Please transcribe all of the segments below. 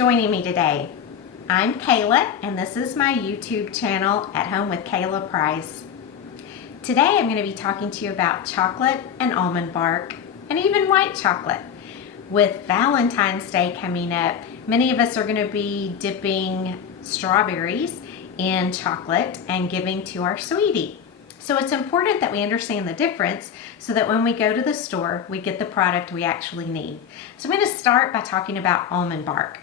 joining me today. I'm Kayla, and this is my YouTube channel, At Home with Kayla Price. Today I'm going to be talking to you about chocolate and almond bark, and even white chocolate. With Valentine's Day coming up, many of us are going to be dipping strawberries in chocolate and giving to our sweetie. So it's important that we understand the difference so that when we go to the store, we get the product we actually need. So I'm going to start by talking about almond bark.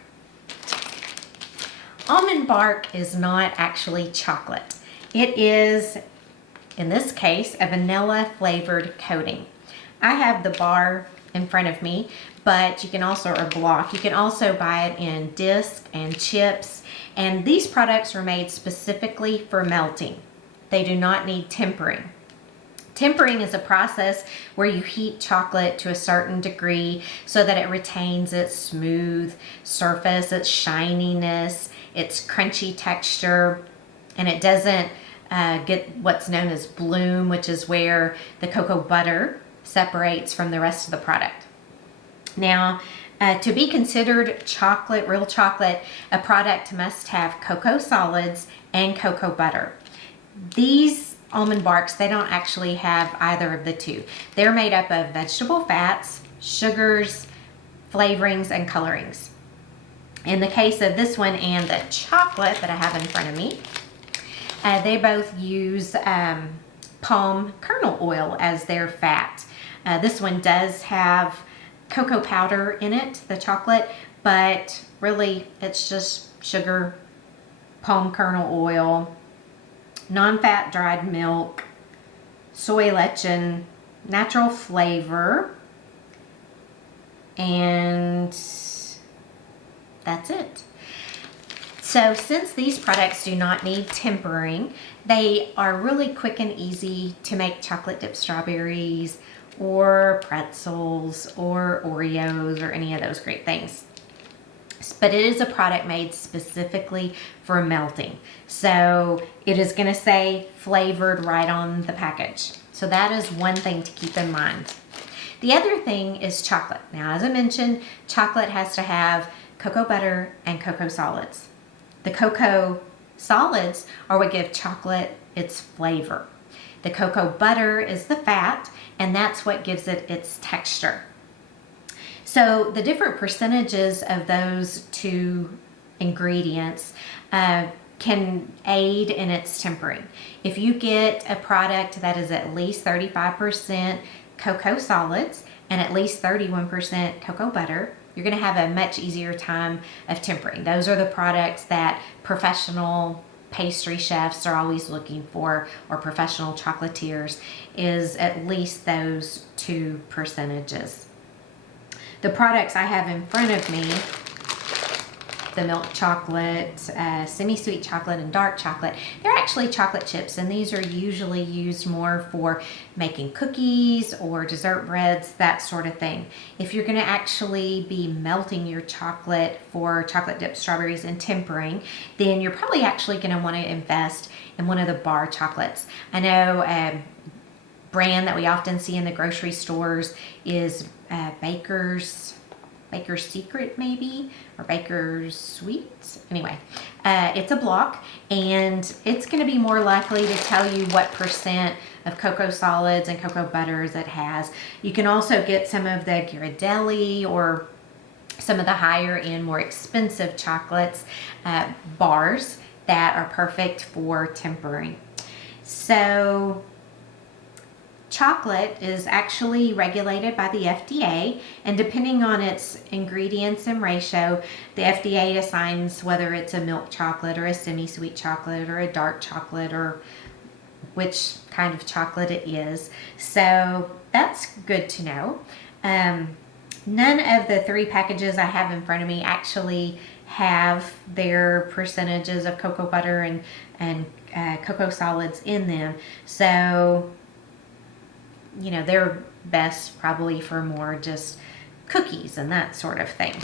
Almond bark is not actually chocolate. It is, in this case, a vanilla flavored coating. I have the bar in front of me, but you can also, or block, you can also buy it in disc and chips. And these products are made specifically for melting. They do not need tempering. Tempering is a process where you heat chocolate to a certain degree so that it retains its smooth surface, its shininess, its crunchy texture, and it doesn't get what's known as bloom, which is where the cocoa butter separates from the rest of the product. Now, to be considered chocolate, real chocolate, a product must have cocoa solids and cocoa butter. These almond barks, they don't actually have either of the two. They're made up of vegetable fats, sugars, flavorings, and colorings. In the case of this one and the chocolate that I have in front of me, they both use palm kernel oil as their fat. This one does have cocoa powder in it, the chocolate, but really it's just sugar, palm kernel oil, non-fat dried milk, soy lecithin, natural flavor, and that's it. So since these products do not need tempering, they are really quick and easy to make chocolate dipped strawberries or pretzels or Oreos or any of those great things. But it is a product made specifically for melting. So it is going to say flavored right on the package. So that is one thing to keep in mind. The other thing is chocolate. Now, as I mentioned, chocolate has to have cocoa butter and cocoa solids. The cocoa solids are what give chocolate its flavor. The cocoa butter is the fat, and that's what gives it its texture. So the different percentages of those two ingredients can aid in its tempering. If you get a product that is at least 35% cocoa solids and at least 31% cocoa butter, you're going to have a much easier time of tempering. Those are the products that professional pastry chefs are always looking for, or professional chocolatiers, is at least those two percentages. The products I have in front of me, the milk chocolate, semi-sweet chocolate, and dark chocolate, they're actually chocolate chips, and these are usually used more for making cookies or dessert breads, that sort of thing. If you're going to actually be melting your chocolate for chocolate dipped strawberries and tempering, then you're probably actually going to want to invest in one of the bar chocolates. I know a brand that we often see in the grocery stores is Baker's Secret, maybe, or Baker's Sweet. Anyway, it's a block, and it's going to be more likely to tell you what percent of cocoa solids and cocoa butters it has. You can also get some of the Ghirardelli or some of the higher end, more expensive chocolates, bars that are perfect for tempering. So chocolate is actually regulated by the FDA, and depending on its ingredients and ratio, the FDA assigns whether it's a milk chocolate or a semi-sweet chocolate or a dark chocolate, or which kind of chocolate it is. So that's good to know. None of the three packages I have in front of me actually have their percentages of cocoa butter and cocoa solids in them. So you know, they're best probably for more just cookies and that sort of thing.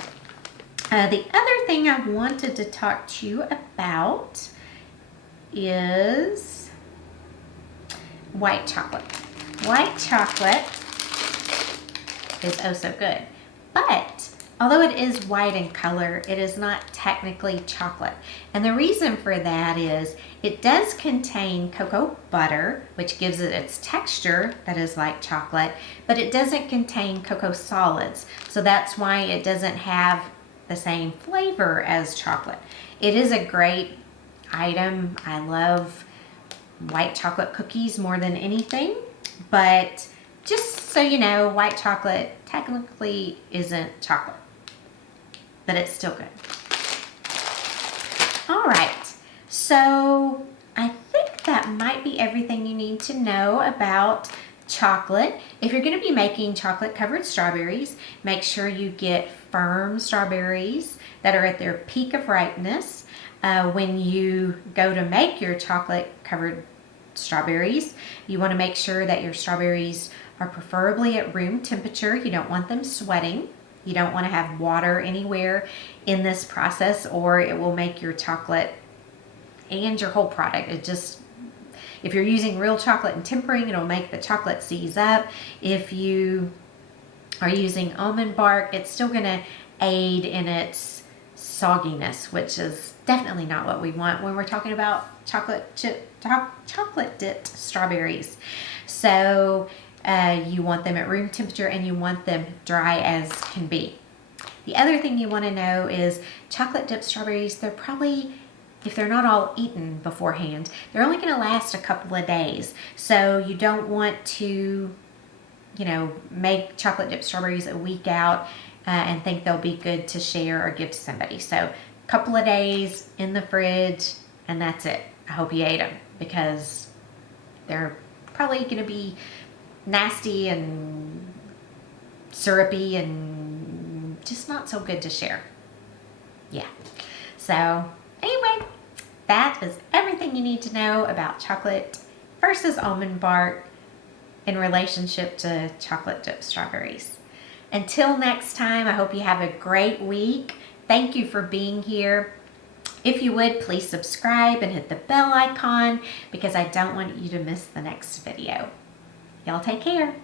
The other thing I wanted to talk to you about is white chocolate. White chocolate is oh so good, but although it is white in color, it is not technically chocolate. And the reason for that is it does contain cocoa butter, which gives it its texture that is like chocolate, but it doesn't contain cocoa solids. So that's why it doesn't have the same flavor as chocolate. It is a great item. I love white chocolate cookies more than anything, but just so you know, white chocolate technically isn't chocolate, but it's still good. All right, so I think that might be everything you need to know about chocolate. If you're going to be making chocolate covered strawberries, make sure you get firm strawberries that are at their peak of ripeness. When you go to make your chocolate covered strawberries, you want to make sure that your strawberries are preferably at room temperature. You don't want them sweating. You don't want to have water anywhere in this process, or it will make your chocolate and your whole product, if you're using real chocolate and tempering, it'll make the chocolate seize up. If you are using almond bark, it's still going to aid in its sogginess, which is definitely not what we want when we're talking about chocolate dipped strawberries. So you want them at room temperature and you want them dry as can be. The other thing you want to know is chocolate dipped strawberries, they're probably, if they're not all eaten beforehand, they're only going to last a couple of days. So you don't want to, make chocolate dipped strawberries a week out and think they'll be good to share or give to somebody. So a couple of days in the fridge and that's it. I hope you ate them because they're probably going to be nasty and syrupy and just not so good to share. Yeah. So anyway, that is everything you need to know about chocolate versus almond bark in relationship to chocolate dipped strawberries. Until next time, I hope you have a great week. Thank you for being here. If you would, please subscribe and hit the bell icon because I don't want you to miss the next video. Y'all take care.